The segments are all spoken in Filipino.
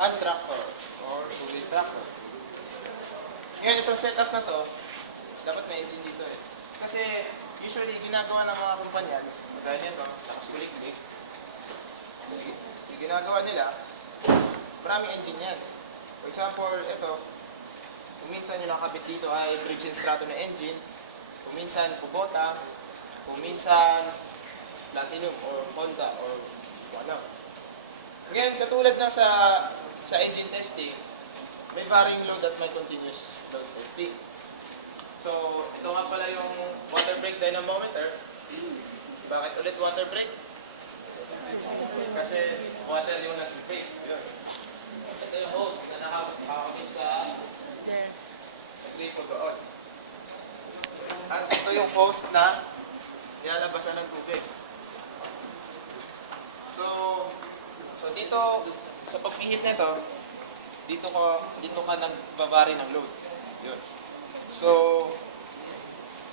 hand tractor or two-wheel tractor. Ngayon, itong setup na to, dapat may engine dito eh. Kasi usually ginagawa ng mga kumpanya, kagaya nito, nakasulik-lik, yung ginagawa nila, maraming engine yan. For example, ito, kung minsan yung nakakabit dito ay Briggs & Stratton na engine, kung minsan Kubota, kung minsan Platinum or Honda or ano. Ngayon, katulad na sa engine testing, may varying load at may continuous load testing. So, ito nga pala yung water brake dynamometer. Bakit ulit water brake? Kasi water yung nag-brake. Ito yung hose na nakakabit sa gripo doon. At ito yung hose na nilalabasan ng tubig. So dito, sa pagpihit nito, dito ka nagbabari ng load. Yun. So,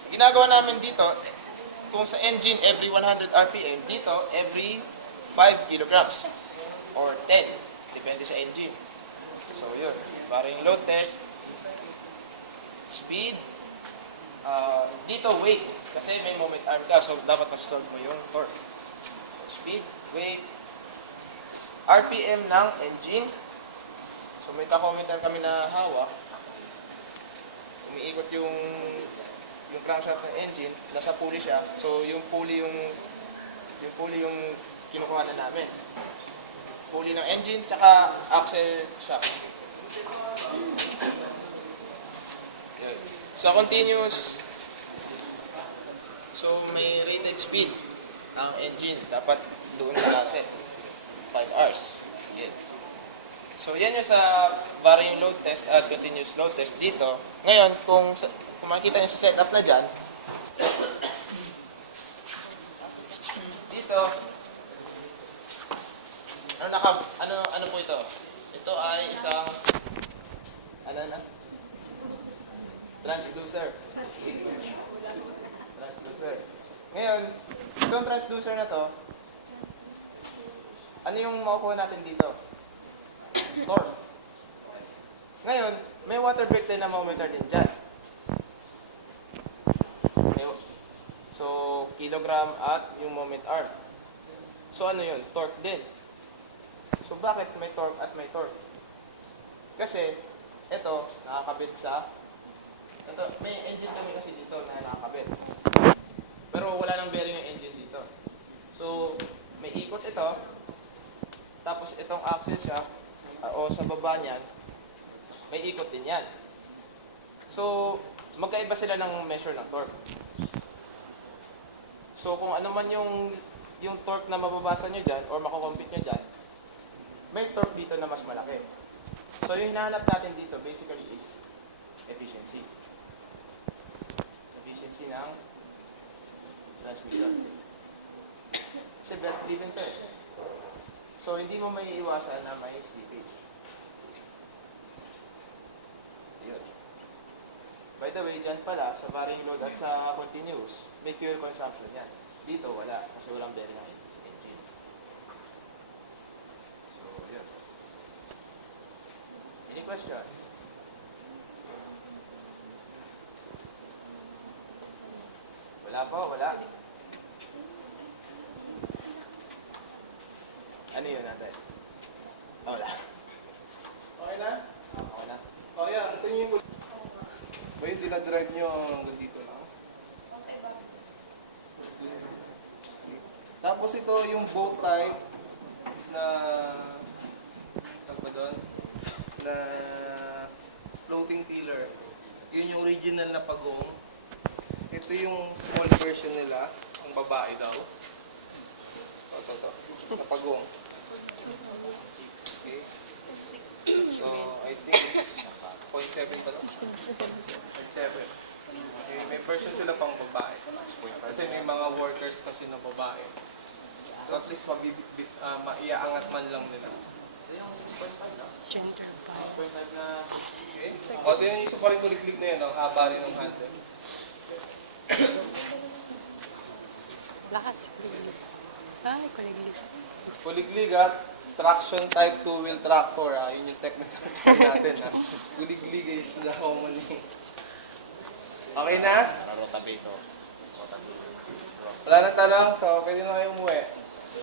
ginagawa namin dito, kung sa engine every 100 RPM, dito every 5 kilograms or 10, depende sa engine. So, yun. Varying load test, speed, dito weight, kasi may moment arm ka, so dapat masasolve mo yung torque. So, speed, weight, RPM ng engine. So, may tachometer kami na hawak. Umiikot yung crankshaft ng engine, nasa pulley siya. So, yung pulley yung kinukuha na namin. Pulley ng engine, tsaka axle shaft. Yun. So, continuous. So, may rated speed ang engine. Dapat doon nakaset. 5 hours. Yan. So, yan yung sa varying load test at continuous load test dito. Ngayon, kung makikita nyo sa setup na dyan, dito, ano po ito? Ito ay isang, transducer. Transducer. Ngayon, itong transducer na to, ano yung makukuha natin dito? Torque. Ngayon, may water brake dynamometer din dyan. So, kilogram at yung moment arm. So, ano yun? Torque din. So, bakit may torque at may torque? Kasi, ito, nakakabit sa... may engine kami kasi dito na nakakabit. Pero wala nang bearing yung engine dito. So, may ikot ito. Tapos, itong axle siya, o sa baba niyan, may ikot din yan. So, magkaiba sila ng measure ng torque. So, kung ano man yung torque na mababasa nyo dyan, or makakompute nyo dyan, may torque dito na mas malaki. So, yung hinahanap natin dito, basically is efficiency. Efficiency ng transmission. Kasi belt-driven to eh. So, hindi mo may iwasan na may slippage. Yun. By the way, dyan pala, sa varying load at sa continuous, may fuel consumption yan. Dito, wala. Kasi walang bearing ng engine. So, yun. Any questions? Wala po, wala. Ano yun natin? Oh, wala. Okay na? Okay na. O yan, ito yung ba yung dinadrive nyo hanggang dito lang? Okay ba? Tapos ito yung boat type na ba doon? Na floating tiller. Yun yung original na pagong. Ito yung small version nila, ang babae daw. Ito. Na pagong. Okay. So, I think it's 0.7 pa lang. 0.7. Okay, may version sila pang babae. Kasi may mga workers kasi na babae. So at least maiaangat man lang nila. Yung 6.5 na. Gender 6.5 na. Okay? O, din yung isa pa rin kuliglig na yun, ang haba rin ng handle. Lakas. Ay, kuliglig. Kuliglig at traction type 2-wheel tractor. Yun yung technical term natin. Guliglig is the common name. Okay na? Rotabator. Wala na tanong, so pwede na kayo umuwi.